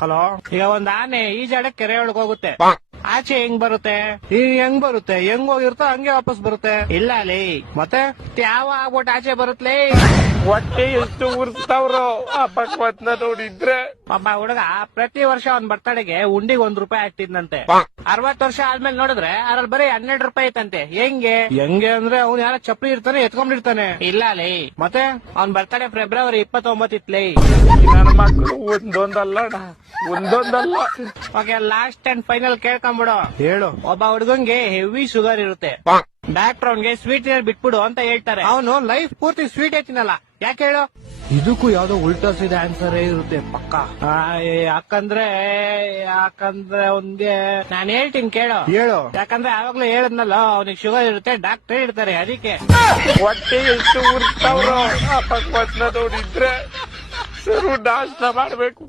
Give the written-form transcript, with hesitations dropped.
Hello, ಈಗ ಒಂದ್ ಆನೆ ಈಜಾಡ ಕೆರೆ ಒಳಗ್ ಹೋಗುತ್ತೆ, ಆಚೆ ಹೆಂಗ್ ಬರುತ್ತೆ? ಈಗ ಹೆಂಗ್ ಬರುತ್ತೆ? ಹೆಂಗ್ ಹೋಗಿರುತ್ತೋ ಹಂಗೆ ವಾಪಸ್ ಬರುತ್ತೆ. ಇಲ್ಲ ಲೇ, ಮತ್ತೆ ಯಾವ ಆಗ್ಬಿಟ್ಟು ಆಚೆ ಬರುತ್ತಲೇ? ಹೊಟ್ಟೆ ಎಷ್ಟು ಉರ್ಸ್ತಾವ್ರೋ ಆ ಭಗವತ್ನ ನೋಡಿದ್ರೆ. ಒಬ್ಬ ಹುಡುಗ ಪ್ರತಿ ವರ್ಷ ಅವ್ನ್ ಬರ್ತಡೆಗೆ ಉಂಡಿಗೆ ₹1 ಹಾಕ್ತಿದ್ನಂತೆ. 60 ವರ್ಷ ಆದ್ಮೇಲೆ ನೋಡಿದ್ರೆ ಅದ್ರಲ್ಲಿ ಬರೀ ₹12 ಐತಂತೆ. ಹೆಂಗೆ ಅಂದ್ರೆ ಅವ್ನು ಯಾರ ಚಪ್ಪಲಿ ಇರ್ತಾನೆ ಎತ್ಕೊಂಡಿರ್ತಾನೆ. ಇಲ್ಲ ಲೇ, ಮತ್ತೆ ಅವ್ನ್ ಬರ್ತಡೆ ಫೆಬ್ರವರಿ 29 ಇತ್ಲೇ. ನನ್ನ ಮಕ್ಕಳು ಒಂದೊಂದಲ್ಲ ಒಂದೊಂದಲ್ಲ. ಓಕೆ, ಲಾಸ್ಟ್ ಅಂಡ್ ಫೈನಲ್ ಕೇಳ್ಕೊಂಬಿಡು. ಹೇಳು. ಒಬ್ಬ ಹುಡುಗಂಗೆ ಹೆವಿ ಶುಗರ್ ಇರುತ್ತೆ, ಡಾಕ್ಟರ್ ಅವ್ನ್ಗೆ ಸ್ವೀಟ್ ಬಿಟ್ಬಿಡು ಅಂತ ಹೇಳ್ತಾರೆ. ಅವನು ಲೈಫ್ ಪೂರ್ತಿ ಸ್ವೀಟ್ ತಿನ್ನಲ್ಲ. ಯಾಕೆ ಹೇಳು? ಇದಕ್ಕೂ ಯಾವ್ದೋ ಉಲ್ಟಾ ಸೀದಾ ಆನ್ಸರ್ ಇರುತ್ತೆ ಪಕ್ಕ. ಯಾಕಂದ್ರೆ ಅವ್ನ್ಗೆ ನಾನು ಹೇಳ್ತೀನಿ ಕೇಳು. ಹೇಳು. ಯಾಕಂದ್ರೆ ಯಾವಾಗ್ಲೂ ಹೇಳದ್ನಲ್ಲ, ಅವ್ನಿಗೆ ಶುಗರ್ ಇರುತ್ತೆ, ಡಾಕ್ಟರ್ ಇರ್ತಾರೆ, ಅದಕ್ಕೆ. ಹೊಟ್ಟೆ ಎಷ್ಟು ಉರ್ಸ್ತಾವ್ರೋ ಆ ಭಗವತ್ನ ನೋಡಿದ್ರೆ. ಸರು ನಾಶ ಮಾಡ್ಬೇಕು.